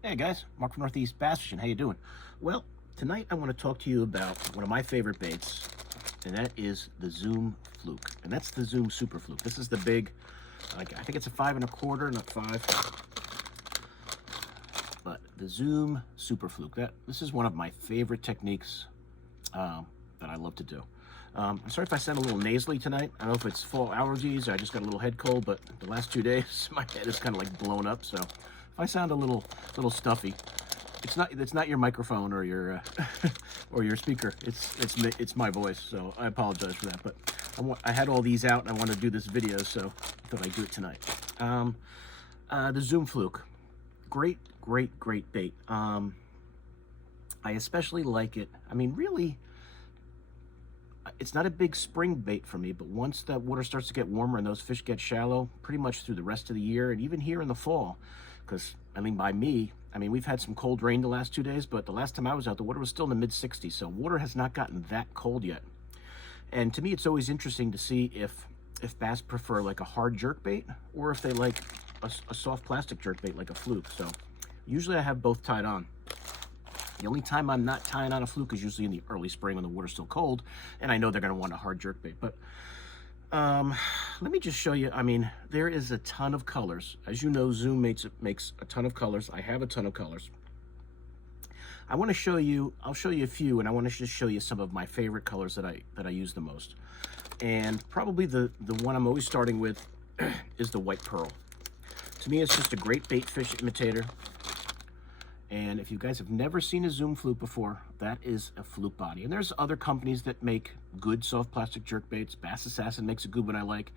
Hey guys, Mark from Northeast Bass Fishing. How you doing? Well, tonight I want to talk to you about one of my favorite baits, and that is the Zoom Fluke. And that's the Zoom Super Fluke. This is the big, like I think it's a 5 1/4, not 5. But the Zoom Super Fluke. This is one of my favorite techniques that I love to do. I'm sorry if I sound a little nasally tonight. I don't know if it's fall allergies or I just got a little head cold, but the last 2 days my head is kind of like blown up. So if I sound a little stuffy, it's not your microphone or your or your speaker. It's my voice. So I apologize for that. But I had all these out and I want to do this video, so I thought I'd do it tonight. The Zoom Fluke, great bait. I especially like it. I mean, really, it's not a big spring bait for me, but once that water starts to get warmer and those fish get shallow, pretty much through the rest of the year and even here in the fall, because I mean, we've had some cold rain the last 2 days, but the last time I was out, the water was still in the mid 60s, so water has not gotten that cold yet. And to me, it's always interesting to see if bass prefer like a hard jerk bait or if they like a soft plastic jerk bait like a Fluke. So usually I have both tied on. The only time I'm not tying on a Fluke is usually in the early spring when the water's still cold, and I know they're going to want a hard jerk bait. But let me just show you. I mean, there is a ton of colors. As you know, Zoom makes a ton of colors. I have a ton of colors. I want to show you. I'll show you a few, and I want to just show you some of my favorite colors that I use the most. And probably the one I'm always starting with is the white pearl. To me, it's just a great bait fish imitator. And if you guys have never seen a Zoom Fluke before, that is a Fluke body. And there's other companies that make good soft plastic jerk baits. Bass Assassin makes a good one I like.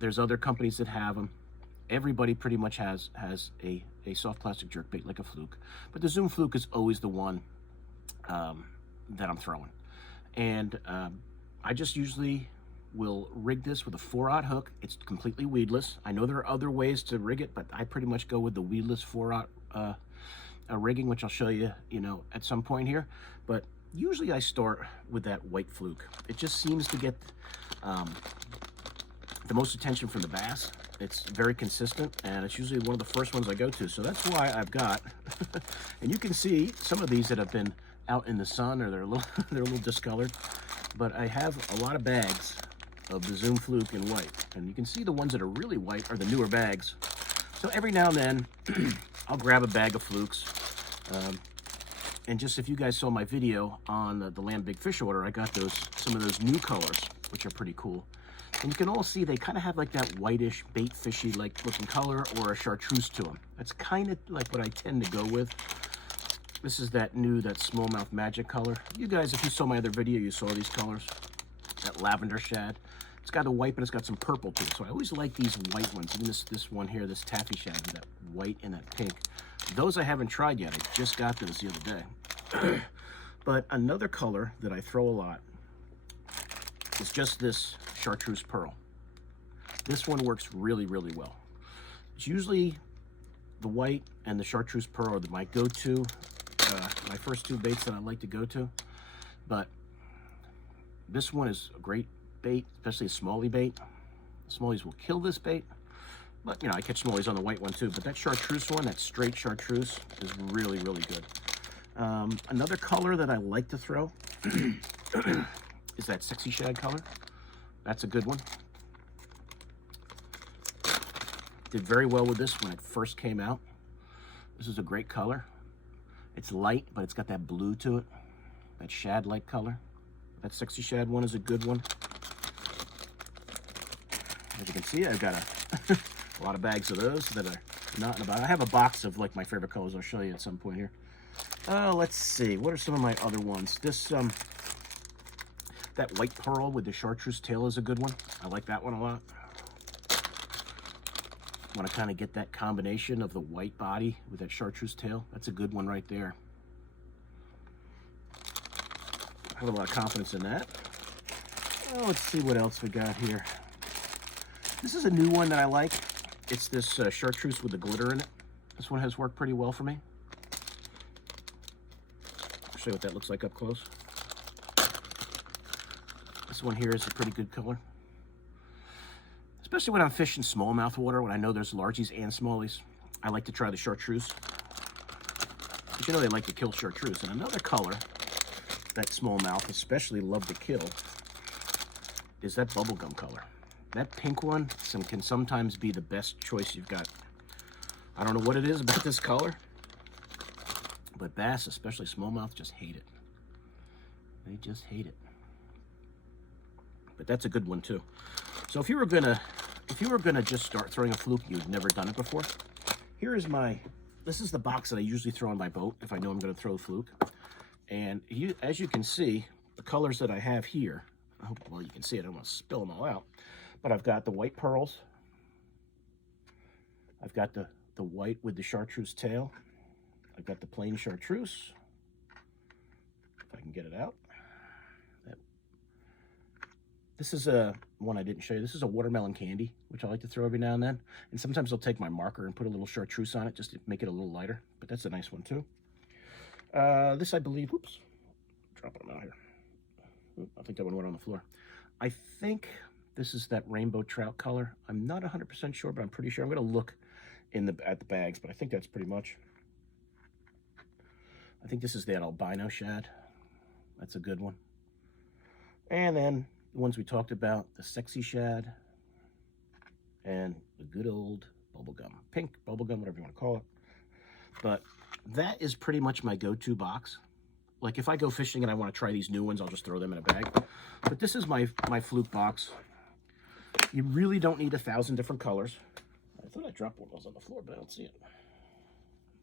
There's other companies that have them. Everybody pretty much has a soft plastic jerk bait like a Fluke. But the Zoom Fluke is always the one that I'm throwing. And I just usually will rig this with a 4/0 hook. It's completely weedless. I know there are other ways to rig it, but I pretty much go with the weedless 4/0 rigging, which I'll show you, at some point here. But usually I start with that white Fluke. It just seems to get the most attention from the bass. It's very consistent, and it's usually one of the first ones I go to. So that's why I've got, and you can see some of these that have been out in the sun, or they're a little discolored. But I have a lot of bags of the Zoom Fluke in white, and you can see the ones that are really white are the newer bags. So every now and then, I'll grab a bag of Flukes. And just if you guys saw my video on the Land Big Fish order, I got some of those new colors, which are pretty cool. And you can all see they kind of have like that whitish, bait fishy like looking color or a chartreuse to them. That's kind of like what I tend to go with. This is that smallmouth magic color. You guys, if you saw my other video, you saw these colors. That lavender shad. It's got a white, but it's got some purple too. So I always like these white ones. And this one here, this taffy shad with that white and that pink. Those I haven't tried yet. I just got those the other day. But another color that I throw a lot is just this chartreuse pearl. This one works really well. It's usually the white and the chartreuse pearl are my go-to, my first two baits that I like to go to. But this one is a great bait, especially a smallie bait. Smallies will kill this bait, but I catch smallies on the white one too. But that chartreuse one, that straight chartreuse, is really good. Another color that I like to throw is that sexy shad color. That's a good one. Did very well with this when it first came out. This is a great color. It's light, but it's got that blue to it, that shad-like color. That sexy shad one is a good one. As you can see, I've got a lot of bags of those that are not in about. I have a box of like my favorite colors. I'll show you at some point here. Let's see. What are some of my other ones? This that white pearl with the chartreuse tail is a good one. I like that one a lot. Want to kind of get that combination of the white body with that chartreuse tail. That's a good one right there. I have a lot of confidence in that. Let's see what else we got here. This is a new one that I like. It's this chartreuse with the glitter in it. This one has worked pretty well for me. I'll show you what that looks like up close. This one here is a pretty good color. Especially when I'm fishing smallmouth water, when I know there's largies and smallies. I like to try the chartreuse. But you know they like to kill chartreuse. And another color that smallmouth especially love to kill is that bubblegum color. That pink one can sometimes be the best choice you've got. I don't know what it is about this color, but bass, especially smallmouth, just hate it. They just hate it. But that's a good one too. So if you were gonna just start throwing a fluke, you've never done it before, this is the box that I usually throw on my boat if I know I'm gonna throw a fluke. And as you can see, the colors that I have here, I hope, well, you can see it, I don't want to spill them all out, but I've got the white pearls, I've got the white with the chartreuse tail, I've got the plain chartreuse, if I can get it out. This is one I didn't show you. This is a watermelon candy, which I like to throw every now and then. And sometimes I'll take my marker and put a little chartreuse on it just to make it a little lighter. But that's a nice one too. This, I believe, oops, dropping them out here. Oop, I think that one went on the floor. I think this is that rainbow trout color. I'm not 100% sure, but I'm pretty sure. I'm going to look at the bags, but I think that's pretty much. I think this is that albino shad. That's a good one. And then the ones we talked about, the sexy shad and the good old bubblegum, pink bubblegum, whatever you want to call it. But that is pretty much my go-to box. Like if I go fishing and I want to try these new ones, I'll just throw them in a bag. But this is my fluke box. You really don't need 1,000 different colors. I thought I dropped one that was on the floor, but I don't see it.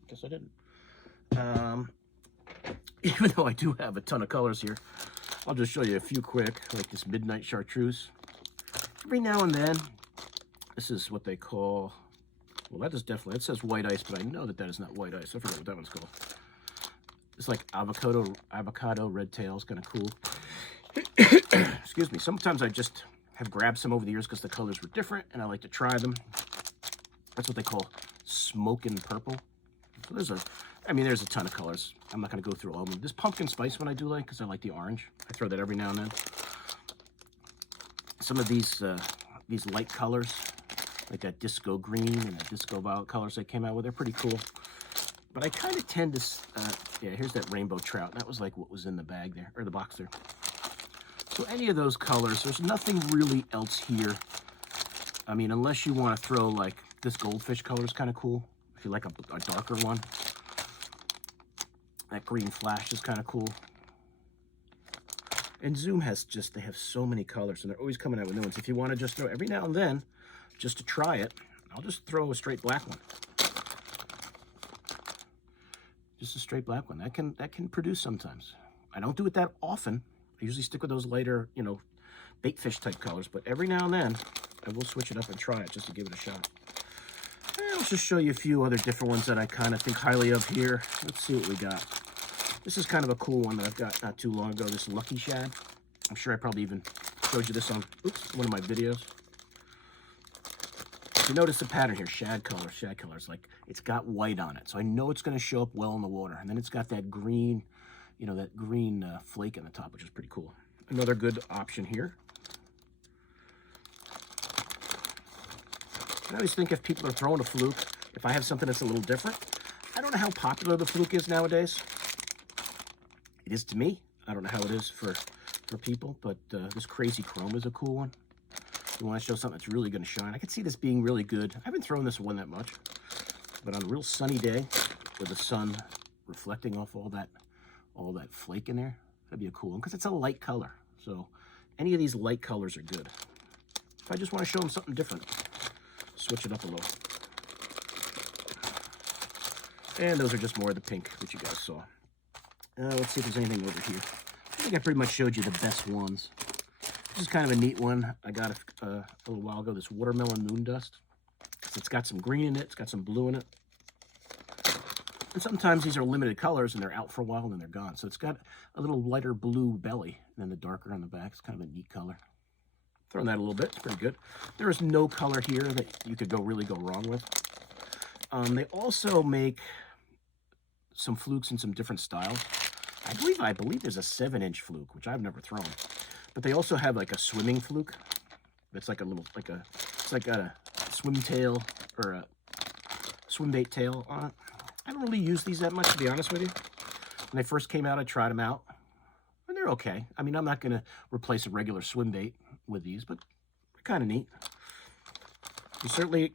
Guess I didn't. Even though I do have a ton of colors here, I'll just show you a few quick, like this midnight chartreuse. Every now and then, this is what they call, well, that is definitely, it says white ice, but I know that is not white ice. I forget what that one's called. It's like avocado red tails, kind of cool. Excuse me. Sometimes I just have grabbed some over the years because the colors were different, and I like to try them. That's what they call smoking purple. So there's a ton of colors. I'm not going to go through all of them. This pumpkin spice one I do like because I like the orange. I throw that every now and then. Some of these light colors, like that disco green and that disco violet colors they came out with, they're pretty cool. But I kind of tend to, yeah, here's that rainbow trout. That was like what was in the bag there, or the box there. So any of those colors, there's nothing really else here. I mean, unless you want to throw like this goldfish color is kind of cool. If you like a darker one. That green flash is kind of cool. And Zoom they have so many colors, and they're always coming out with new ones. If you want to just throw every now and then, just to try it, I'll just throw a straight black one. Just a straight black one. That can produce sometimes. I don't do it that often. I usually stick with those lighter, bait fish type colors, but every now and then, I will switch it up and try it just to give it a shot. And I'll just show you a few other different ones that I kind of think highly of here. Let's see what we got. This is kind of a cool one that I've got not too long ago, this Lucky Shad. I'm sure I probably even showed you this on one of my videos. If you notice the pattern here, shad color. It's like, it's got white on it. So I know it's going to show up well in the water. And then it's got that green, that green flake on the top, which is pretty cool. Another good option here. I always think if people are throwing a fluke, if I have something that's a little different, I don't know how popular the fluke is nowadays. It is to me. I don't know how it is for people, but this crazy chrome is a cool one. You want to show something that's really going to shine. I could see this being really good. I haven't thrown this one that much, but on a real sunny day with the sun reflecting off all that flake in there, that'd be a cool one because it's a light color. So any of these light colors are good. If I just want to show them something different, switch it up a little. And those are just more of the pink that you guys saw. Let's see if there's anything over here. I think I pretty much showed you the best ones. This is kind of a neat one. I got a little while ago, this watermelon moon dust. It's got some green in it. It's got some blue in it. And sometimes these are limited colors and they're out for a while and then they're gone. So it's got a little lighter blue belly and then the darker on the back. It's kind of a neat color. Throwing that a little bit. It's pretty good. There is no color here that you could really go wrong with. They also make some flukes in some different styles. I believe there's a 7-inch fluke, which I've never thrown. But they also have like a swimming fluke. It's like it's like got a swim tail or a swim bait tail on it. I don't really use these that much, to be honest with you. When they first came out, I tried them out, and they're okay. I mean, I'm not going to replace a regular swim bait with these, but they're kind of neat. You certainly,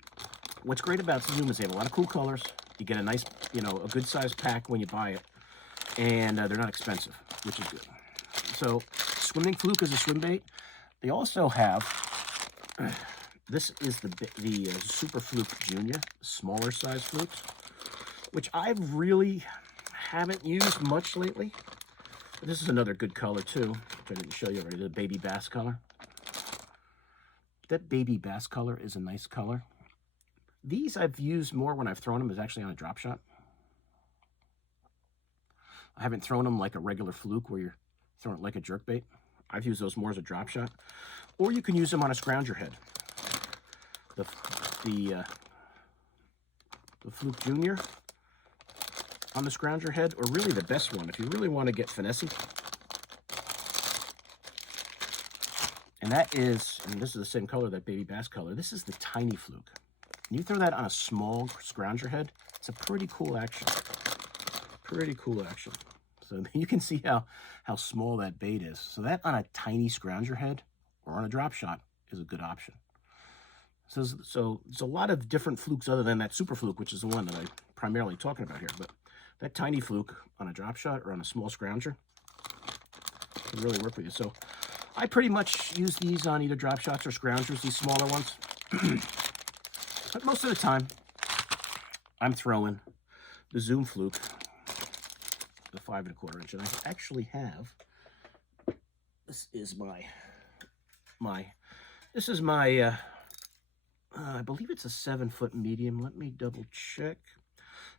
what's great about Zoom is they have a lot of cool colors. You get a nice, you know, a good size pack when you buy it, and they're not expensive, which is good. So, Swimming Fluke is a swim bait. They also have, this is the Super Fluke Junior, smaller size flukes, which I really haven't used much lately. But this is another good color too, which I didn't show you already, the baby bass color. That baby bass color is a nice color. These I've used more when I've thrown them is actually on a drop shot. I haven't thrown them like a regular fluke where you're throwing it like a jerk bait. I've used those more as a drop shot. Or you can use them on a scrounger head. The Fluke Junior on the scrounger head, or really the best one, if you really want to get finessey. And that is, and this is the same color, that baby bass color. This is the tiny fluke. And you throw that on a small scrounger head, it's a pretty cool action. Pretty cool action. So you can see how small that bait is. So that on a tiny scrounger head or on a drop shot is a good option. So there's a lot of different flukes other than that super fluke, which is the one that I'm primarily talking about here. But that tiny fluke on a drop shot or on a small scrounger can really work with you. So I pretty much use these on either drop shots or scroungers, these smaller ones. But most of the time, I'm throwing the Zoom Fluke, the 5 1/4 inch, and I actually have, this is my I believe it's a 7-foot medium. Let me double check.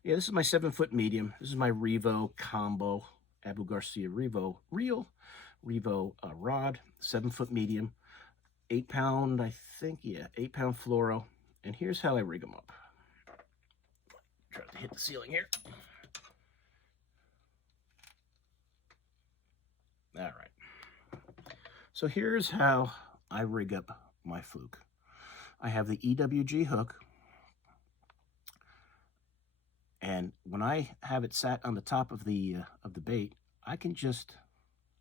Yeah, this is my 7-foot medium. This is my Revo Combo Abu Garcia Revo Revo rod, 7-foot medium, 8-pound, I think, yeah, 8-pound fluoro. And here's how I rig them up. Try to hit the ceiling here. All right. So here's how I rig up my fluke. I have the EWG hook, and when I have it sat on the top of the bait, I can just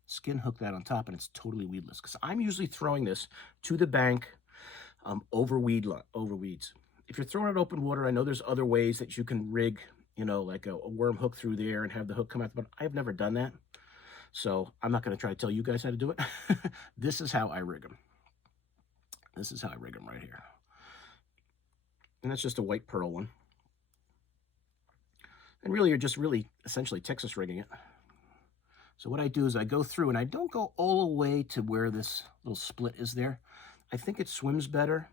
skin hook that on top, and it's totally weedless, because I'm usually throwing this to the bank over weeds. If you're throwing it open water, I know there's other ways that you can rig, you know, like a worm hook through there and have the hook come out, but I've never done that. So I'm not going to try to tell you guys how to do it. This is how I rig them. This is how I rig them right here. And that's just a white pearl one. And really, you're just essentially Texas rigging it. So what I do is I go through, and I don't go all the way to where this little split is there. I think it swims better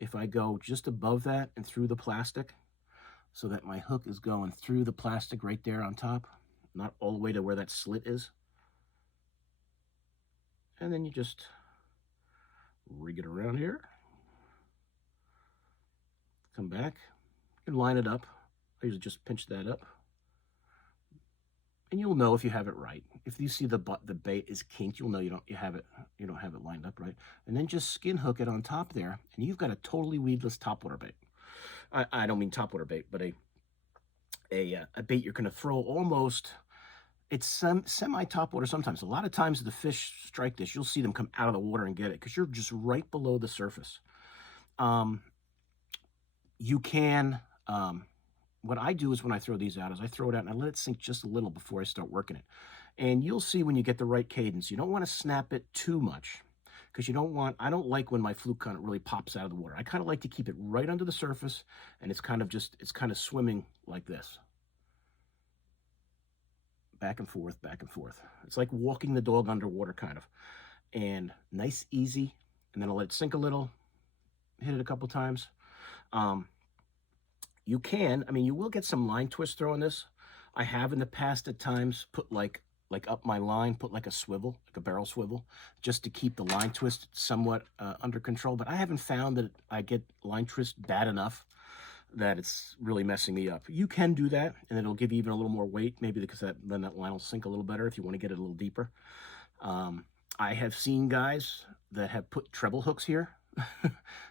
if I go just above that and through the plastic, so that my hook is going through the plastic right there on top, not all the way to where that slit is. And then you just rig it around here. Come back and line it up. I usually just pinch that up. And you'll know if you have it right. If you see the bait is kinked, you'll know you don't have it lined up right. And then just skin hook it on top there, and you've got a totally weedless topwater bait. I don't mean topwater bait, but a bait you're going to throw almost. It's semi topwater sometimes. A lot of times the fish strike this, you'll see them come out of the water and get it because you're just right below the surface. You can. What I do is when I throw these out is I throw it out and I let it sink just a little before I start working it. And you'll see when you get the right cadence, you don't want to snap it too much, because I don't like when my fluke kind of really pops out of the water. I kind of like to keep it right under the surface, and it's kind of swimming like this. Back and forth, back and forth. It's like walking the dog underwater kind of. And nice, easy, and then I'll let it sink a little, hit it a couple times. You will get some line twist throwing this. I have in the past at times put like up my line, put like a swivel, like a barrel swivel, just to keep the line twist somewhat under control. But I haven't found that I get line twist bad enough that it's really messing me up. You can do that, and it'll give you even a little more weight, maybe because then that line will sink a little better if you want to get it a little deeper. I have seen guys that have put treble hooks here,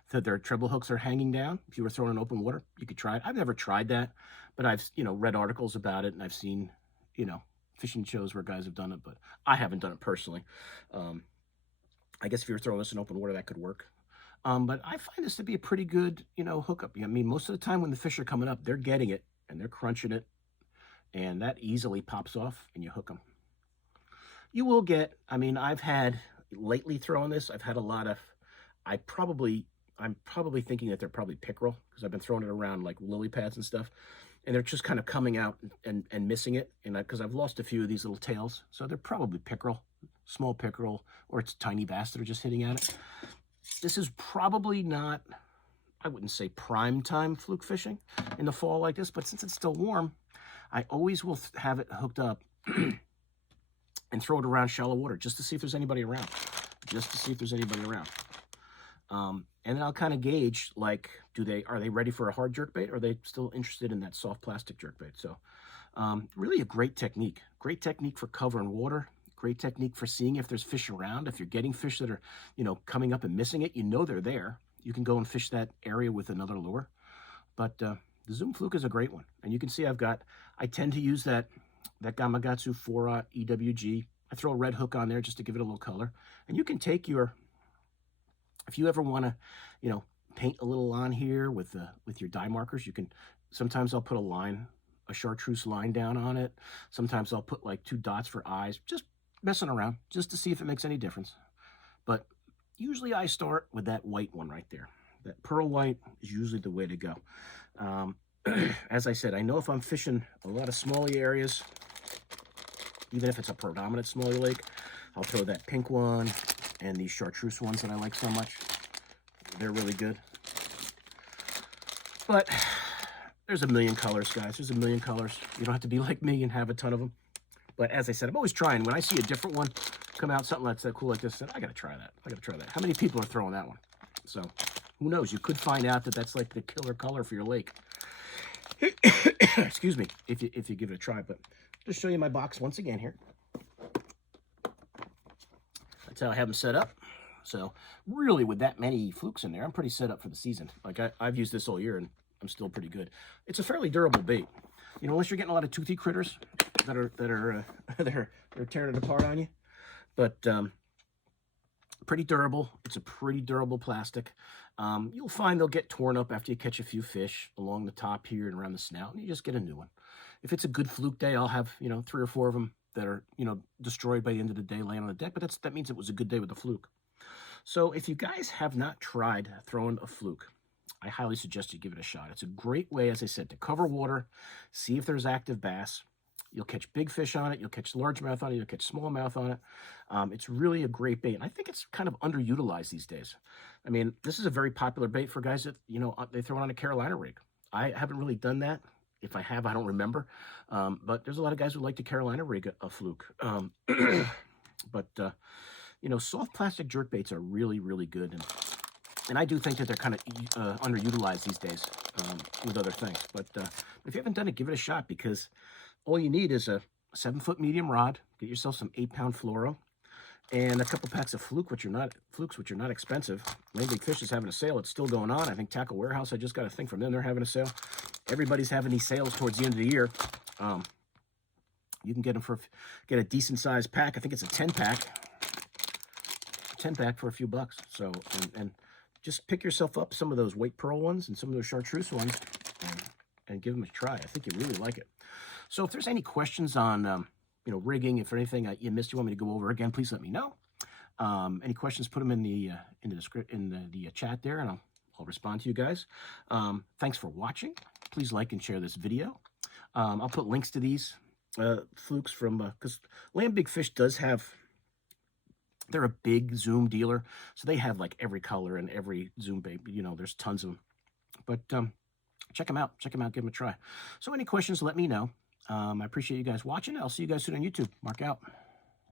that their treble hooks are hanging down. If you were throwing in open water, you could try it. I've never tried that, but I've, read articles about it, and I've seen, fishing shows where guys have done it, but I haven't done it personally. Um, I guess if you're throwing this in open water, that could work. But I find this to be a pretty good, hookup. I mean, most of the time when the fish are coming up, they're getting it and they're crunching it, and that easily pops off and you hook them. You will get, I mean, I've had lately throwing this, I've had a lot of, I'm probably thinking that they're probably pickerel, because I've been throwing it around like lily pads and stuff, and they're just kind of coming out and missing it, and because I've lost a few of these little tails, so they're probably pickerel, small pickerel, or it's tiny bass that are just hitting at it. This is probably not, I wouldn't say prime time fluke fishing in the fall like this, but since it's still warm, I always will have it hooked up and throw it around shallow water just to see if there's anybody around. And then I'll kind of gauge, like, are they ready for a hard jerkbait, or are they still interested in that soft plastic jerkbait? So really a great technique for covering water, great technique for seeing if there's fish around. If you're getting fish that are, coming up and missing it, they're there. You can go and fish that area with another lure. But the Zoom Fluke is a great one. And you can see I tend to use that Gamakatsu 4-aught EWG. I throw a red hook on there just to give it a little color. And you can take if you ever want to, paint a little on here with your dye markers, you can, sometimes I'll put a chartreuse line down on it. Sometimes I'll put like 2 dots for eyes, just messing around, just to see if it makes any difference. But usually I start with that white one right there. That pearl white is usually the way to go. As I said, I know if I'm fishing a lot of smallie areas, even if it's a predominant smallie lake, I'll throw that pink one and these chartreuse ones that I like so much. They're really good. But there's a million colors, guys. There's a million colors. You don't have to be like me and have a ton of them. But as I said, I'm always trying. When I see a different one come out, something that's cool like this, I got to try that. How many people are throwing that one? So who knows? You could find out that that's like the killer color for your lake. Excuse me, if you give it a try. But just show you my box once again here. That's how I have them set up. So really, with that many flukes in there, I'm pretty set up for the season. Like I've used this all year, and I'm still pretty good. It's a fairly durable bait. Unless you're getting a lot of toothy critters that are tearing it apart on you. But pretty durable. It's a pretty durable plastic. You'll find they'll get torn up after you catch a few fish along the top here and around the snout, and you just get a new one. If it's a good fluke day, I'll have 3 or 4 of them that are destroyed by the end of the day laying on the deck. But that means it was a good day with the fluke. So if you guys have not tried throwing a fluke, I highly suggest you give it a shot. It's a great way, as I said, to cover water, see if there's active bass. You'll catch big fish on it. You'll catch largemouth on it. You'll catch smallmouth on it. It's really a great bait. And I think it's kind of underutilized these days. I mean, this is a very popular bait for guys that, they throw it on a Carolina rig. I haven't really done that. If I have, I don't remember. But there's a lot of guys who like to Carolina rig a fluke. Soft plastic jerk baits are really, really good. And I do think that they're kind of underutilized these days with other things. But if you haven't done it, give it a shot, because all you need is a 7-foot medium rod. Get yourself some 8-pound fluoro and a couple packs of flukes, which are not expensive. Lane Big Fish is having a sale. It's still going on. I think Tackle Warehouse, I just got a thing from them. They're having a sale. Everybody's having these sales towards the end of the year. You can get them get a decent sized pack. I think it's a 10-pack. 10-pack for a few bucks. So, and just pick yourself up some of those white pearl ones and some of those chartreuse ones and give them a try. I think you really like it. So if there's any questions on, rigging, if anything you missed, you want me to go over again, please let me know. Any questions, put them in the chat there, and I'll respond to you guys. Thanks for watching. Please like and share this video. I'll put links to these flukes from, because Land Big Fish does have, they're a big Zoom dealer, so they have like every color and every Zoom bait. There's tons of them. But check them out. Give them a try. So any questions, let me know. I appreciate you guys watching. I'll see you guys soon on YouTube. Mark out.